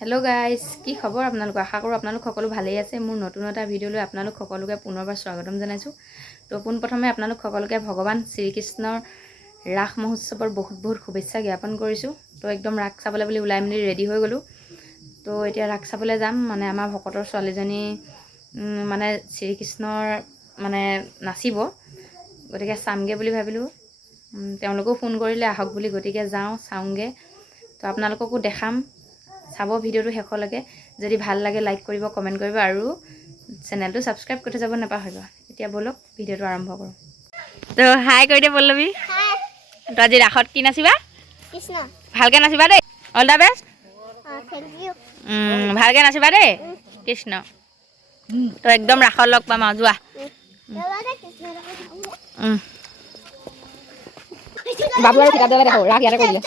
Hello' guys, কি খবৰ আপোনালোক? আশা কৰোঁ আপোনালোক সকলো ভালেই আছে। মোৰ নতুন এটা ভিডিঅ'লৈ আপোনালোক সকলোকে পুনৰবাৰ স্বাগতম জনাইছোঁ। তো পোনপ্ৰথমে আপোনালোক সকলোকে ভগৱান শ্ৰীকৃষ্ণৰ ৰাস মহোৎসৱৰ বহুত বহুত শুভেচ্ছা জ্ঞাপন কৰিছোঁ। তো একদম ৰাস চাবলৈ বুলি ওলাই মেলি ৰেডি হৈ গ'লোঁ। তো এতিয়া ৰাস চাবলৈ যাম। মানে আমাৰ ভকতৰ ছোৱালীজনী মানে শ্ৰীকৃষ্ণৰ মানে নাচিব, গতিকে চামগৈ বুলি ভাবিলোঁ। তেওঁলোকেও ফোন কৰিলে আহক বুলি, গতিকে যাওঁ চাওঁগৈ। তো আপোনালোককো দেখাম, চাব ভিডিঅ'টো শেষলৈকে। যদি ভাল লাগে লাইক কৰিব, কমেণ্ট কৰিব আৰু চেনেলটো ছাবস্ক্ৰাইব কৰি যাব নাপাহৰিব। এতিয়া ব'লক ভিডিঅ'টো আৰম্ভ কৰোঁ। তো হাই কৰি দে পল্লৱী। তো আজি ৰাসত কি নাচিবা? কৃষ্ণ। ভালকৈ নাচিবা দেই, all the best. Thank you. ভালকৈ নাচিবা দেই, কৃষ্ণ। তো একদম ৰাসত লগ পাম আৰু যোৱা। বাবলু আৰু কিতাপ দেখো, ৰাস ইয়াতে কৰি দিলে।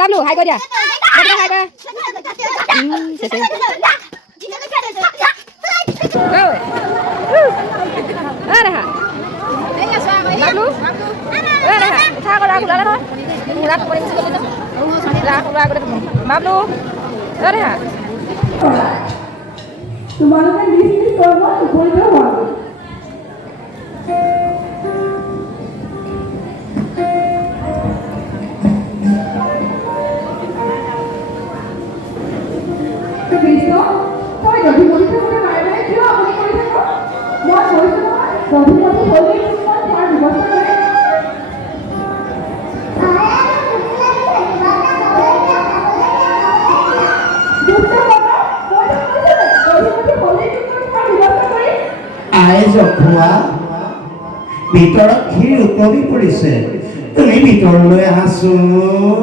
বাবলু হাই কৰি দিয়া, হাই কৰা। তোমালোকে নিশ্চিত কৰ্ম উপনীত হোৱা। কৃষ্ণ, তই দধিমতি থাকোঁতে মাৰে মাৰে কিয় আপুনি কৰি থাক? মই কৈছোঁ নহয়, দধিমতি হ'লেই তোমাৰ তাৰ ব্যৱস্থা কৰে। খোৱা ভিতৰত ক্ষীৰ উতলি পৰিছে, তুমি ভিতৰলৈ আহাচোন।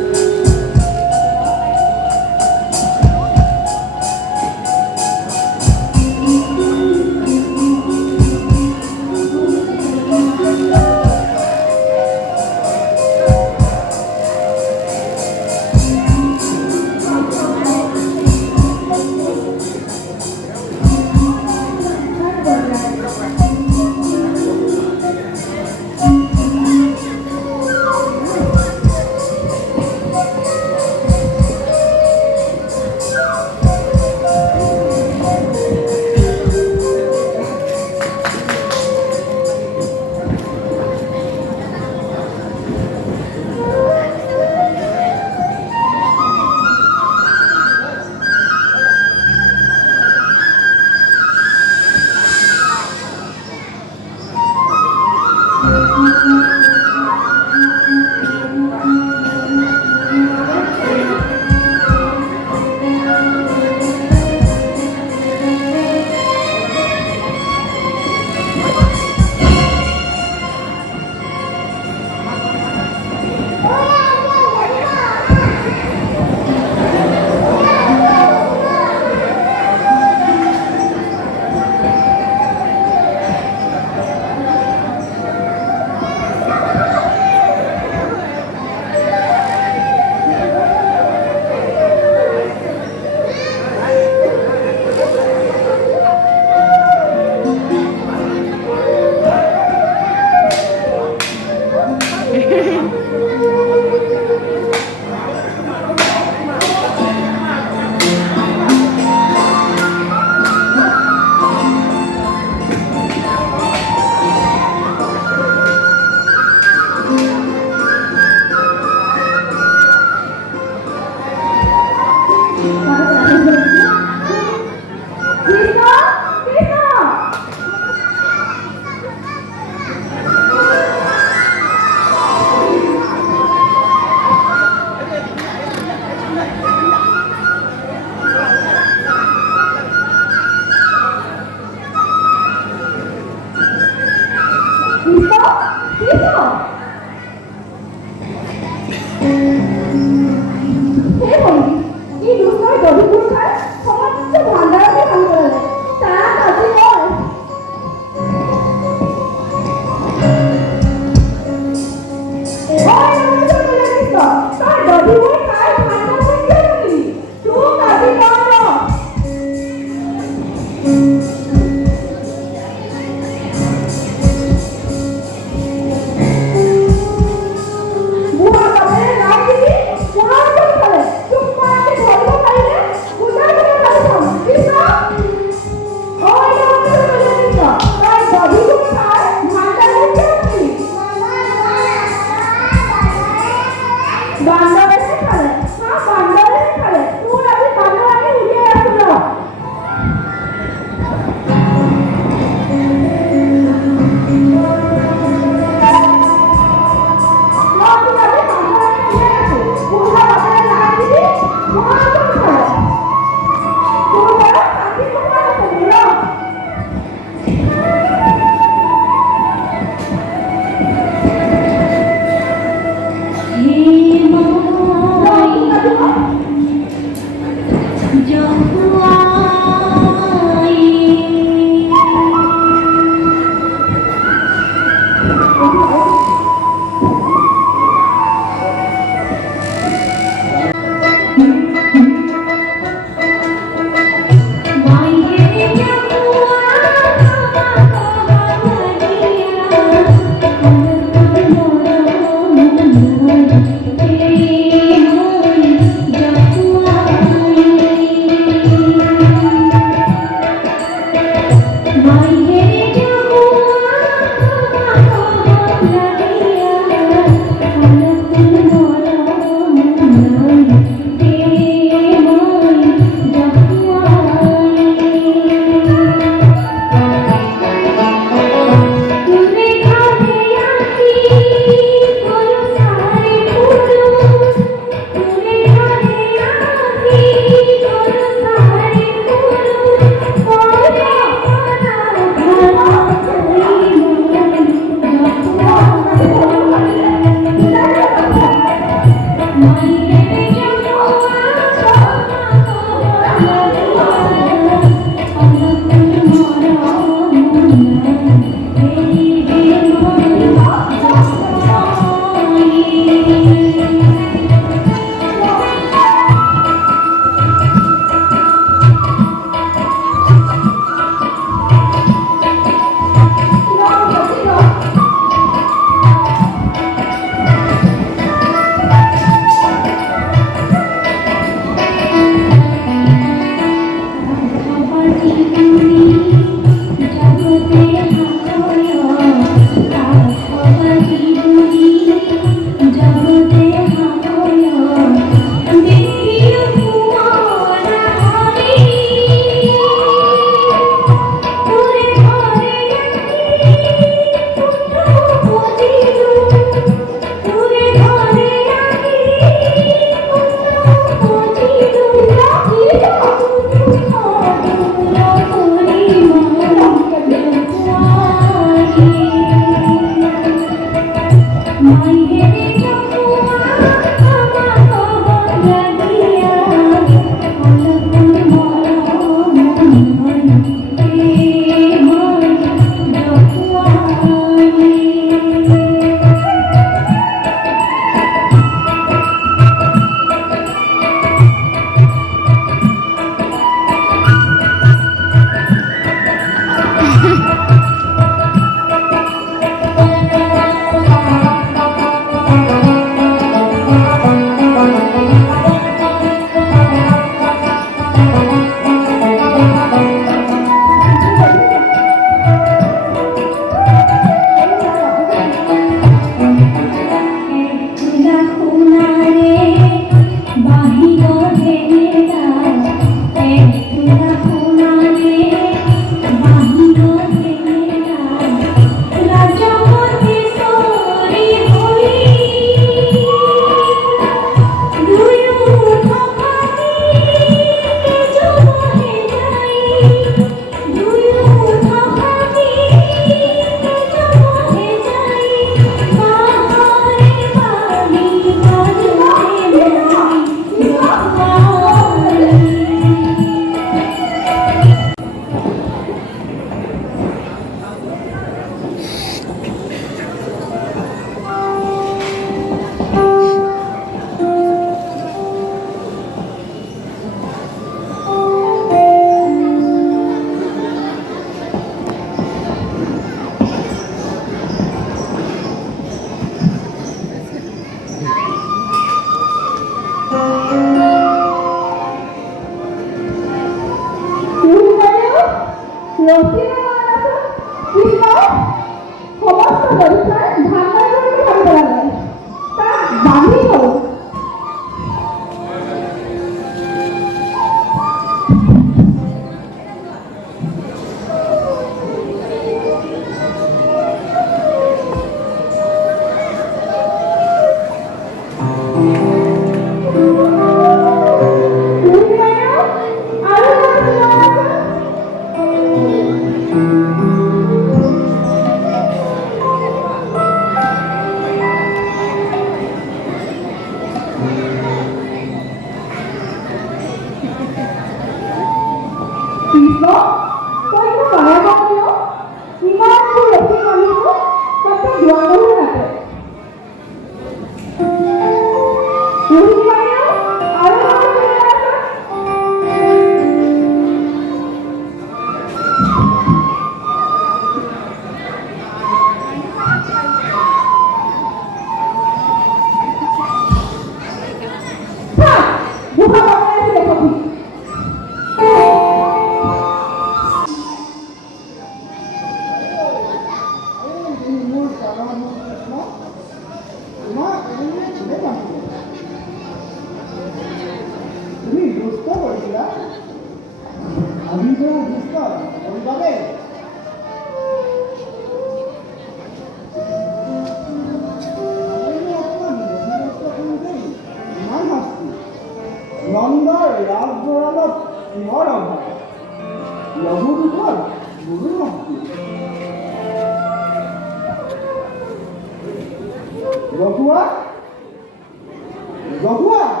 Joshua?